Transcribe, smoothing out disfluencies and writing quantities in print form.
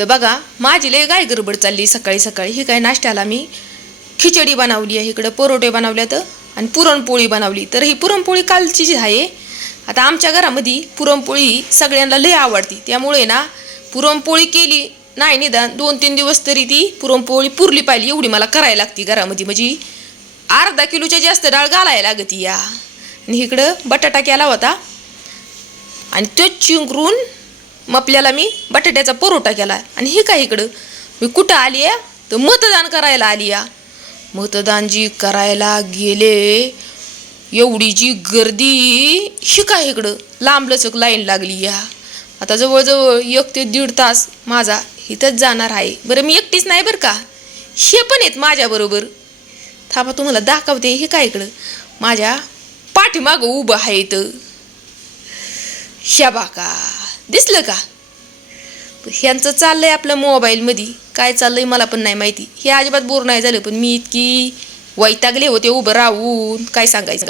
तर बघा माझी लय गाय गडबड चालली सकाळी सकाळी. ही काय नाश्त्याला मी खिचडी बनवली आहे, इकडं परोठे बनवल्यात आणि पुरणपोळी बनवली. तर ही पुरणपोळी कालची जी आहे, आता आमच्या घरामध्ये पुरणपोळी सगळ्यांना लय आवडती, त्यामुळे ना पुरणपोळी केली नाही निदान 2-3 दिवस तरी ती पुरणपोळी पुरली पाहिजे एवढी मला करायला लागती घरामध्ये. म्हणजे अर्धा किलोच्या जास्त डाळ घालायला लागती या. आणि इकडं बटाटा केला होता आणि तो चिंगरून आपल्याला मी बटाट्याचा परोठा केला. आणि हे काय इकडं मी कुठं आली आहे तर मतदान करायला आली या. मतदान जी करायला गेले एवढी जी गर्दी, ही काय इकडं लांबलचक लाईन लागली या. आता जवळजवळ 1 ते 1.5 तास माझा इथंच जाणार आहे. बरं मी एकटीच नाही बरं का, हे पण आहेत माझ्याबरोबर. थांबा तुम्हाला दाखवते. हे काय इकडं माझ्या पाठीमागं उभं आहे इथं. ह्या बाका दिसलं का. ह्यांचं चाललंय आपलं मोबाईलमध्ये, काय चाललंय मला पण नाही माहिती. हे अजिबात बोर नाही झालं, पण मी इतकी वैतागले होते उभं राहून काय सांगायचं.